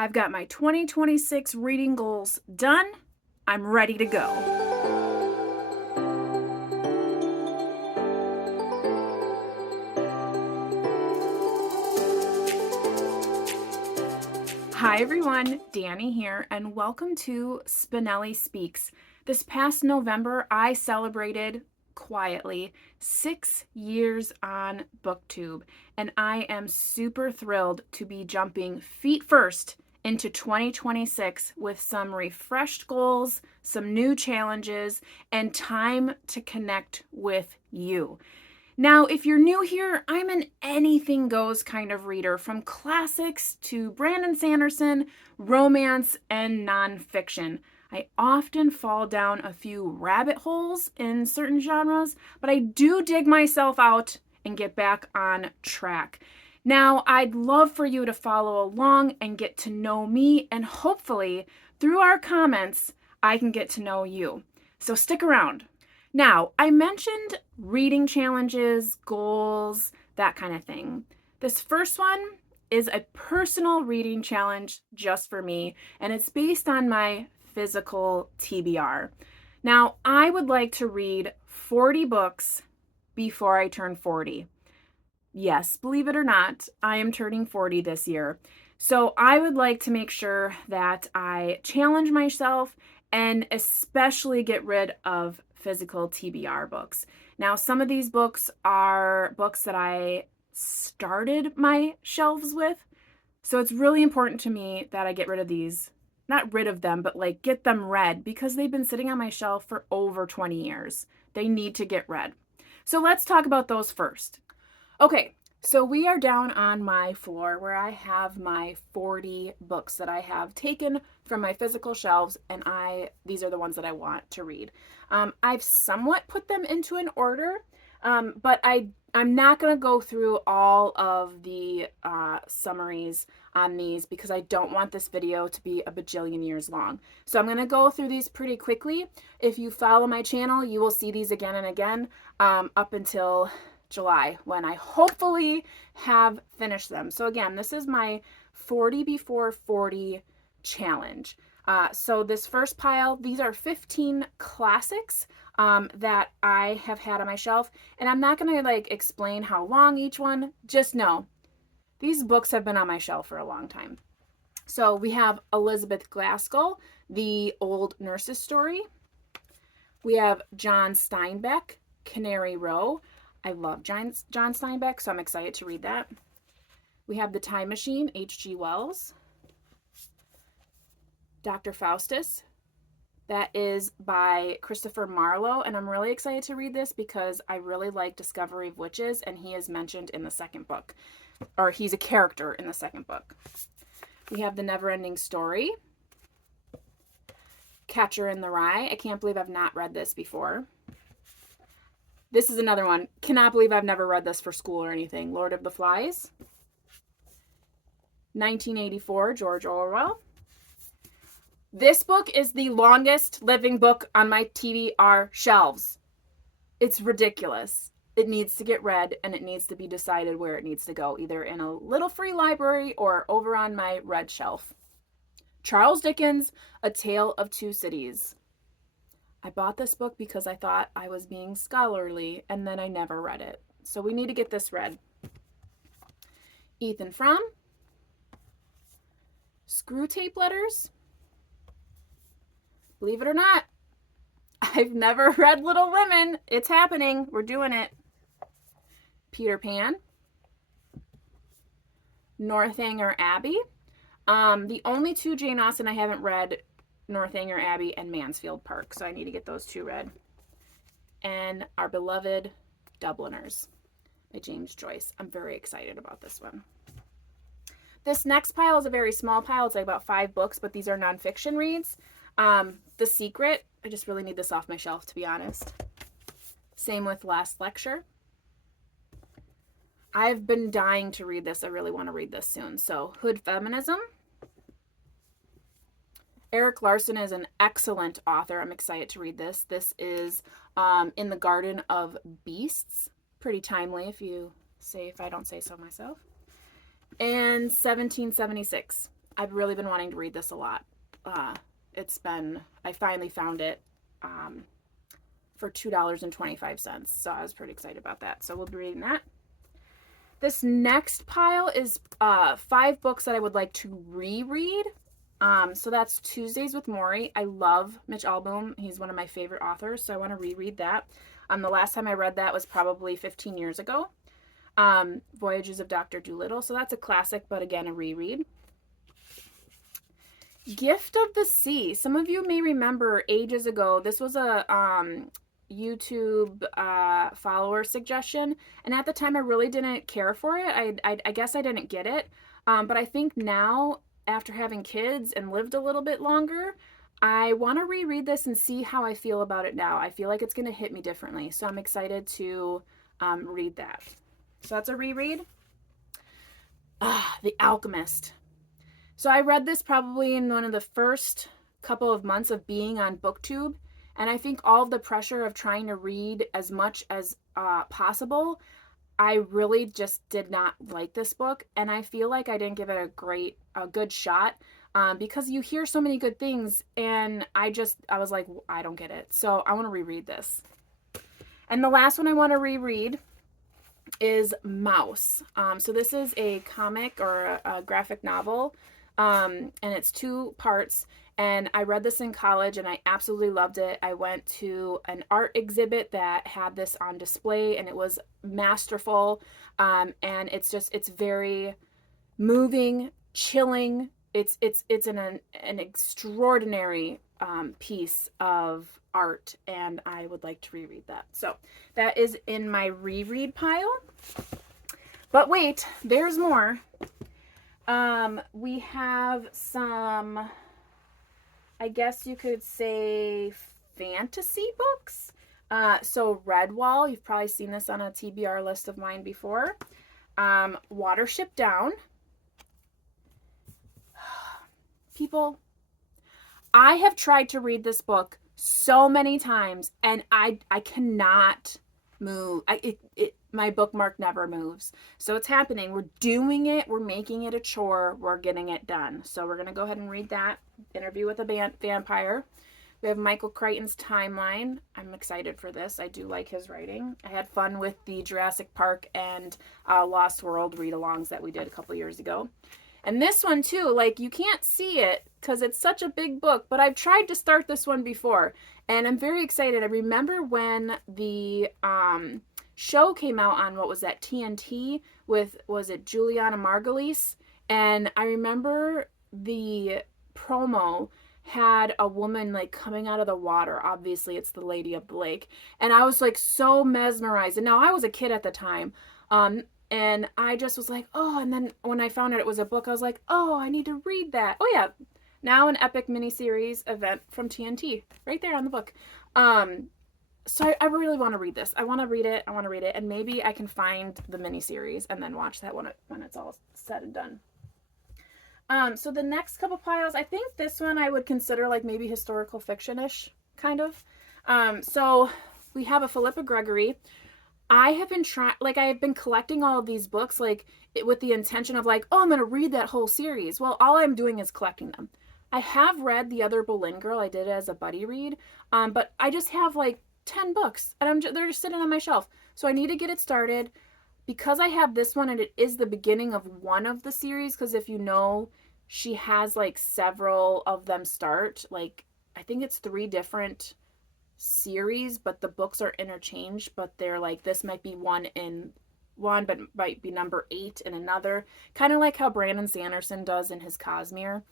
I've got my 2026 reading goals done. I'm ready to go. Hi everyone, Danny here, and welcome to Spenelli Speaks. This past November, I celebrated quietly 6 years on BookTube, and I am super thrilled to be jumping feet first into 2026 with some refreshed goals, some new challenges, and time to connect with you. Now, if you're new here, I'm an anything goes kind of reader, from classics to Brandon Sanderson, romance, and nonfiction. I often fall down a few rabbit holes in certain genres, but I do dig myself out and get back on track. Now, I'd love for you to follow along and get to know me, and hopefully, through our comments, I can get to know you. So stick around. Now, I mentioned reading challenges, goals, that kind of thing. This first one is a personal reading challenge just for me, and it's based on my physical TBR. Now, I would like to read 40 books before I turn 40. Yes, believe it or not, I am turning 40 this year. So I would like to make sure that I challenge myself and especially get rid of physical TBR books. Now, some of these books are books that I started my shelves with. So it's really important to me that I get rid of these. Not rid of them, but like get them read, because they've been sitting on my shelf for over 20 years. They need to get read. So let's talk about those first. Okay, so we are down on my floor where I have my 40 books that I have taken from my physical shelves, and these are the ones that I want to read. I've somewhat put them into an order, but I'm not going to go through all of the summaries on these because I don't want this video to be a bajillion years long. So I'm going to go through these pretty quickly. If you follow my channel, you will see these again and again up until July, when I hopefully have finished them. So again, this is my 40 before 40 challenge. So this first pile, these are 15 classics that I have had on my shelf, and I'm not going to explain how long each one. Just know these books have been on my shelf for a long time. So we have Elizabeth Gaskell, The Old Nurse's Story. We have John Steinbeck, Cannery Row. I love John Steinbeck, so I'm excited to read that. We have The Time Machine, H.G. Wells. Dr. Faustus, that is by Christopher Marlowe, and I'm really excited to read this because I really like Discovery of Witches, and he is mentioned in the second book, or he's a character in the second book. We have The Neverending Story, Catcher in the Rye. I can't believe I've not read this before. This is another one. Cannot believe I've never read this for school or anything. Lord of the Flies. 1984, George Orwell. This book is the longest living book on my TBR shelves. It's ridiculous. It needs to get read, and it needs to be decided where it needs to go, either in a little free library or over on my red shelf. Charles Dickens, A Tale of Two Cities. I bought this book because I thought I was being scholarly, and then I never read it. So we need to get this read. Ethan Fromm. Screwtape Letters. Believe it or not, I've never read Little Women. It's happening. We're doing it. Peter Pan. Northanger Abbey. The only two Jane Austen I haven't read, Northanger Abbey and Mansfield Park. So I need to get those two read. And our beloved Dubliners by James Joyce. I'm very excited about this one. This next pile is a very small pile. It's like about 5 books, but these are nonfiction reads. The Secret. I just really need this off my shelf, to be honest. Same with Last Lecture. I've been dying to read this. I really want to read this soon. So Hood Feminism. Eric Larson is an excellent author. I'm excited to read this. This is In the Garden of Beasts. Pretty timely, if I don't say so myself. And 1776. I've really been wanting to read this a lot. I finally found it for $2.25, so I was pretty excited about that. So we'll be reading that. This next pile is 5 books that I would like to reread. So that's Tuesdays with Morrie. I love Mitch Albom. He's one of my favorite authors, so I want to reread that. The last time I read that was probably 15 years ago. Voyages of Dr. Dolittle. So that's a classic, but again, a reread. Gift of the Sea. Some of you may remember ages ago, this was a YouTube follower suggestion, and at the time I really didn't care for it. I guess I didn't get it, but I think now, after having kids and lived a little bit longer, I want to reread this and see how I feel about it now. I feel like it's going to hit me differently, so I'm excited to read that. So that's a reread. The Alchemist. So I read this probably in one of the first couple of months of being on BookTube, and I think all of the pressure of trying to read as much as possible, I really just did not like this book, and I feel like I didn't give it a good shot because you hear so many good things, and I was like, I don't get it. So I want to reread this. And the last one I want to reread is Mouse. So this is a comic or a graphic novel, and it's 2 parts. And I read this in college and I absolutely loved it. I went to an art exhibit that had this on display and it was masterful. And it's very moving, chilling. It's an extraordinary piece of art, and I would like to reread that. So that is in my reread pile. But wait, there's more. We have some, I guess you could say, fantasy books. So Redwall, you've probably seen this on a TBR list of mine before. Watership Down. People, I have tried to read this book so many times and I cannot move. My bookmark never moves. So it's happening. We're doing it. We're making it a chore. We're getting it done. So we're going to go ahead and read that. Interview with a Vampire. We have Michael Crichton's Timeline. I'm excited for this. I do like his writing. I had fun with the Jurassic Park and Lost World read-alongs that we did a couple years ago. And this one too, like, you can't see it because it's such a big book, but I've tried to start this one before and I'm very excited. I remember when the show came out on, what was that, TNT with, was it Juliana Margulies? And I remember the promo had a woman like coming out of the water. Obviously it's the Lady of the Lake. And I was like so mesmerized. And now I was a kid at the time. And I just was like, oh, and then when I found out it was a book, I was like, oh, I need to read that. Oh yeah, now an epic miniseries event from TNT, right there on the book. So I really want to read this. I want to read it, and maybe I can find the miniseries and then watch that when it's all said and done. So the next couple piles, I think this one I would consider like maybe historical fiction-ish, kind of. So we have a Philippa Gregory. I have been collecting all of these books with the intention of like, oh, I'm going to read that whole series. Well, all I'm doing is collecting them. I have read The Other Boleyn Girl. I did it as a buddy read. But I just have like 10 books and they're just sitting on my shelf. So I need to get it started because I have this one and it is the beginning of one of the series. Because if you know, she has like several of them start. Like, I think it's 3 different series, but the books are interchanged, but they're like, this might be one in one, but might be number 8 in another, kind of like how Brandon Sanderson does in his Cosmere.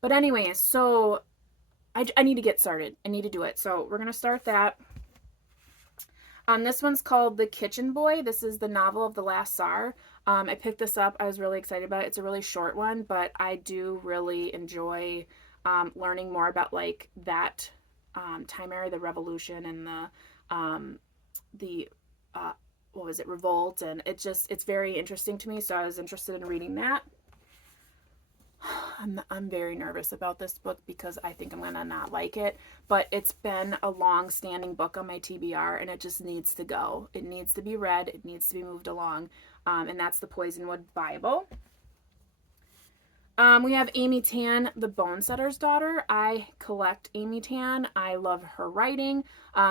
But anyway, so I need to get started. I need to do it. So we're gonna start that. This one's called The Kitchen Boy. This is the novel of the last Tsar. I picked this up. I was really excited about it. It's a really short one, but I do really enjoy learning more about like that time era, the revolution and the what was it, revolt, and it's very interesting to me, so I was interested in reading that. I'm very nervous about this book because I think I'm gonna not like it, but it's been a long-standing book on my TBR and it just needs to go. It needs to be read, it needs to be moved along, and that's the Poisonwood Bible. We have Amy Tan, The Bone Setter's Daughter. I collect Amy Tan. I love her writing.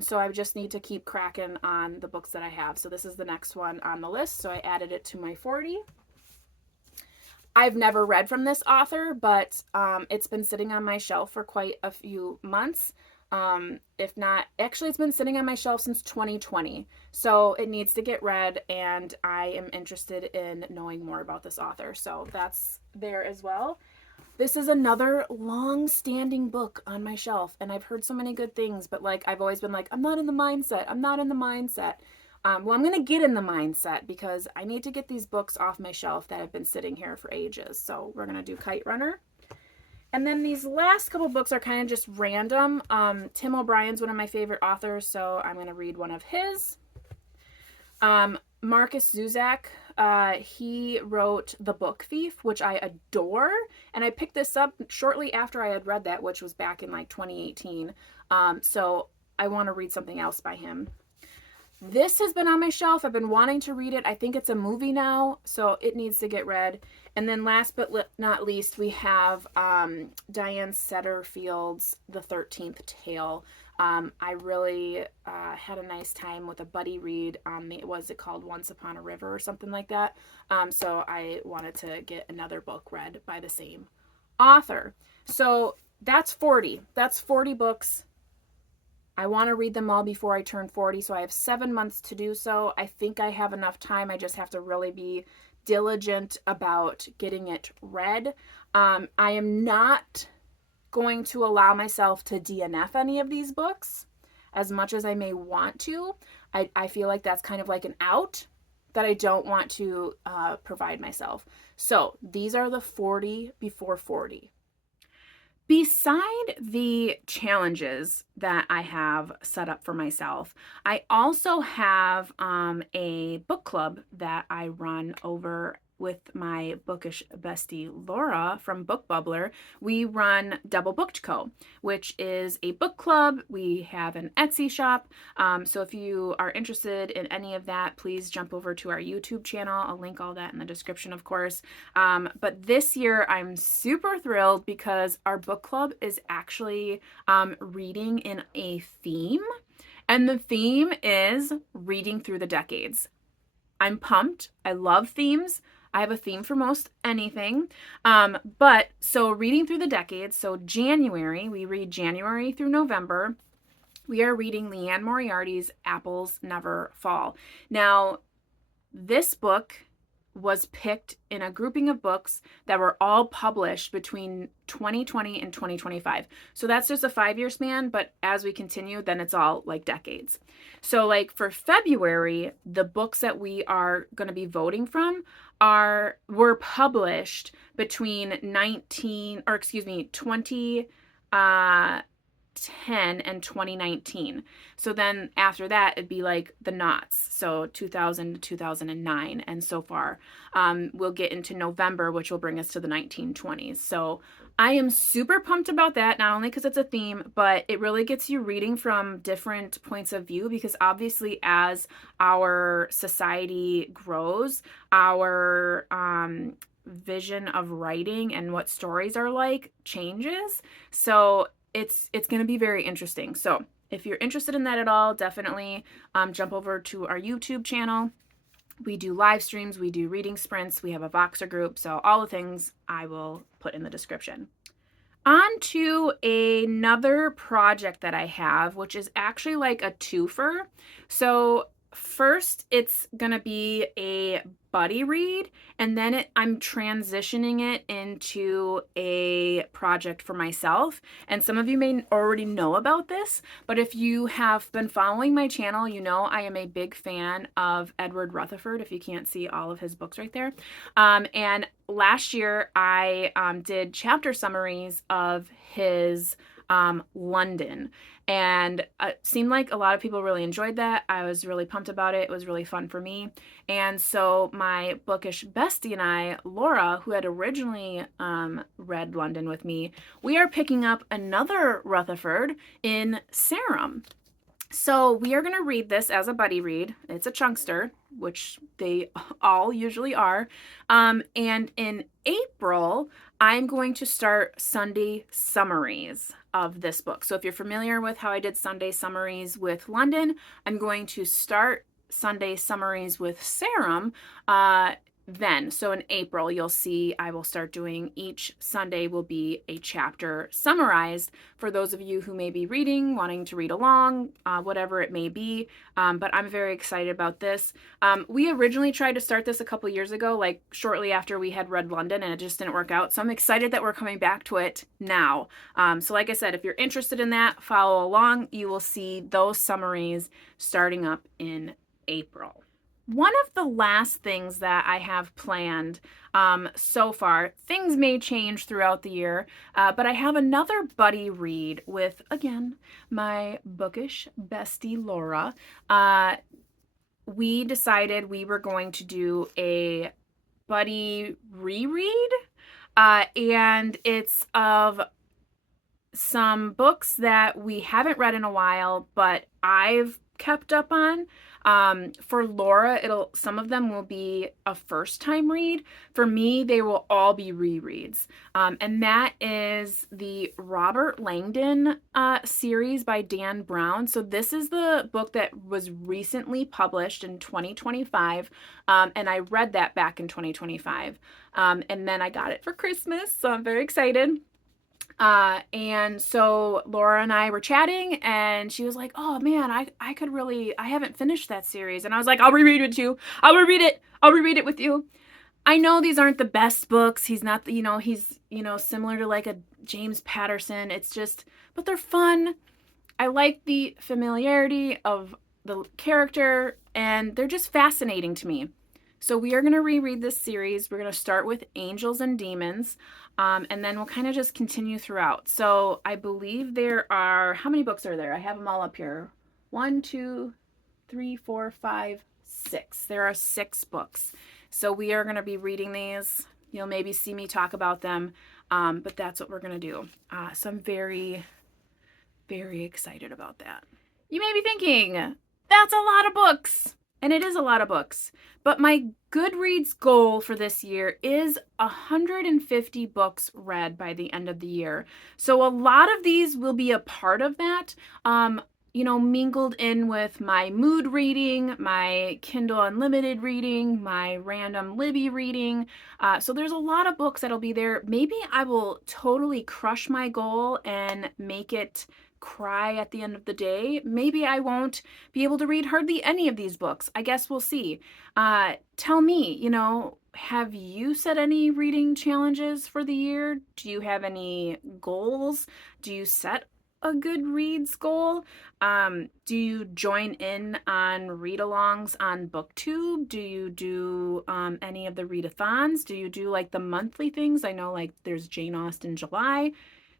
So I just need to keep cracking on the books that I have. So this is the next one on the list. So I added it to my 40. I've never read from this author, but it's been sitting on my shelf for quite a few months. If not, actually, it's been sitting on my shelf since 2020. So it needs to get read, and I am interested in knowing more about this author. So that's there as well. This is another long-standing book on my shelf, and I've heard so many good things, but like I've always been like, I'm not in the mindset. I'm not in the mindset. Well, I'm going to get in the mindset because I need to get these books off my shelf that have been sitting here for ages. So we're going to do Kite Runner. And then these last couple books are kind of just random. Tim O'Brien's one of my favorite authors, so I'm going to read one of his. Marcus Zuzak, he wrote The Book Thief, which I adore. And I picked this up shortly after I had read that, which was back in like 2018. So I want to read something else by him. This has been on my shelf. I've been wanting to read it. I think it's a movie now, so it needs to get read. And then last but not least, we have Diane Setterfield's The 13th Tale. I really had a nice time with a buddy read on was it called Once Upon a River or something like that. So I wanted to get another book read by the same author. So that's 40. That's 40 books. I want to read them all before I turn 40, so I have 7 months to do so. I think I have enough time. I just have to really be diligent about getting it read. I am not going to allow myself to DNF any of these books as much as I may want to. I feel like that's kind of like an out that I don't want to provide myself. So these are the 40 before 40. Beside the challenges that I have set up for myself, I also have a book club that I run over with my bookish bestie Laura from Book Bubbler. We run DoubleBookedCo, which is a book club. We have an Etsy shop. So if you are interested in any of that, please jump over to our YouTube channel. I'll link all that in the description, of course. But this year I'm super thrilled because our book club is actually reading in a theme. And the theme is reading through the decades. I'm pumped. I love themes. I have a theme for most anything. But so reading through the decades, so January, we read January through November. We are reading Leanne Moriarty's Apples Never Fall. Now, this book was picked in a grouping of books that were all published between 2020 and 2025. So that's just a 5-year span, but as we continue, then it's all like decades. So like for February, the books that we are going to be voting from were published between 2010 and 2019. So then after that, it'd be like the knots. So 2000 to 2009. And so far, we'll get into November, which will bring us to the 1920s. So I am super pumped about that, not only because it's a theme, but it really gets you reading from different points of view, because obviously as our society grows, our vision of writing and what stories are like changes. So it's going to be very interesting. So if you're interested in that at all, definitely jump over to our YouTube channel. We do live streams, we do reading sprints, we have a Voxer group. So all the things I will put in the description. On to another project that I have, which is actually like a twofer. So first, it's going to be a buddy read, and then I'm transitioning it into a project for myself. And some of you may already know about this, but if you have been following my channel, you know I am a big fan of Edward Rutherford, if you can't see all of his books right there. And last year, I did chapter summaries of his London, and it seemed like a lot of people really enjoyed that. I was really pumped about it. It was really fun for me. And so my bookish bestie and I, Laura, who had originally read London with me, we are picking up another Rutherford in Sarum. So we are going to read this as a buddy read. It's a chunkster, which they all usually are. And in April, I'm going to start Sunday summaries of this book. So if you're familiar with how I did Sunday summaries with London, I'm going to start Sunday summaries with Sarum then. So in April, you'll see I will start doing each Sunday will be a chapter summarized for those of you who may be reading, wanting to read along, whatever it may be. But I'm very excited about this. We originally tried to start this a couple years ago, like shortly after we had read London, and it just didn't work out. So I'm excited that we're coming back to it now. So like I said, if you're interested in that, follow along. You will see those summaries starting up in April. One of the last things that I have planned so far, things may change throughout the year, but I have another buddy read with, again, my bookish bestie Laura. We decided we were going to do a buddy reread, and it's of some books that we haven't read in a while, but I've kept up on. For Laura, some of them will be a first time read. For me, they will all be rereads. And that is the Robert Langdon series by Dan Brown. So this is the book that was recently published in 2025. And I read that back in 2025. And then I got it for Christmas. So I'm very excited. And so Laura and I were chatting, and she was like, oh man, I haven't finished that series. And I was like, I'll reread it with you. I'll reread it with you. I know these aren't the best books. He's not, he's, similar to like a James Patterson. It's just, but they're fun. I like the familiarity of the character, and they're just fascinating to me. So we are going to reread this series. We're going to start with Angels and Demons, and then we'll kind of just continue throughout. So I believe there are, how many books are there? I have them all up here. 1, 2, 3, 4, 5, 6. There are 6 books. So we are going to be reading these. You'll maybe see me talk about them, but that's what we're going to do. So I'm very, very excited about that. You may be thinking, that's a lot of books. And it is a lot of books. But my Goodreads goal for this year is 150 books read by the end of the year. So a lot of these will be a part of that, mingled in with my mood reading, my Kindle Unlimited reading, my random Libby reading. So there's a lot of books that'll be there. Maybe I will totally crush my goal and make it cry at the end of the day. Maybe I won't be able to read hardly any of these books. I guess we'll see. Tell me, have you set any reading challenges for the year? Do you have any goals? Do you set a Goodreads goal? Do you join in on read-alongs on BookTube? Do you do any of the readathons? Do you do like the monthly things? I know like there's Jane Austen July.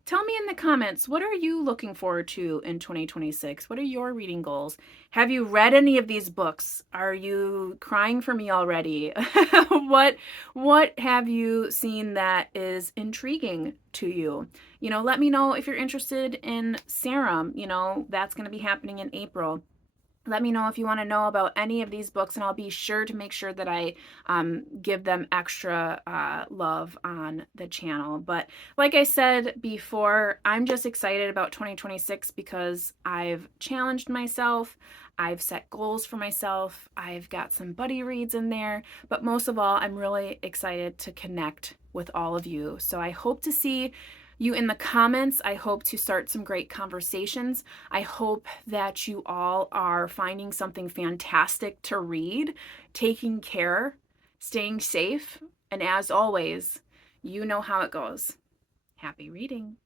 Tell me in the comments, what are you looking forward to in 2026? What are your reading goals? Have you read any of these books? Are you crying for me already? What have you seen that is intriguing to you? Let me know if you're interested in Sarum. That's going to be happening in April. Let me know if you want to know about any of these books, and I'll be sure to make sure that I give them extra love on the channel. But like I said before, I'm just excited about 2026 because I've challenged myself. I've set goals for myself. I've got some buddy reads in there. But most of all, I'm really excited to connect with all of you. So I hope to see you in the comments. I hope to start some great conversations. I hope that you all are finding something fantastic to read, taking care, staying safe, and as always, you know how it goes. Happy reading.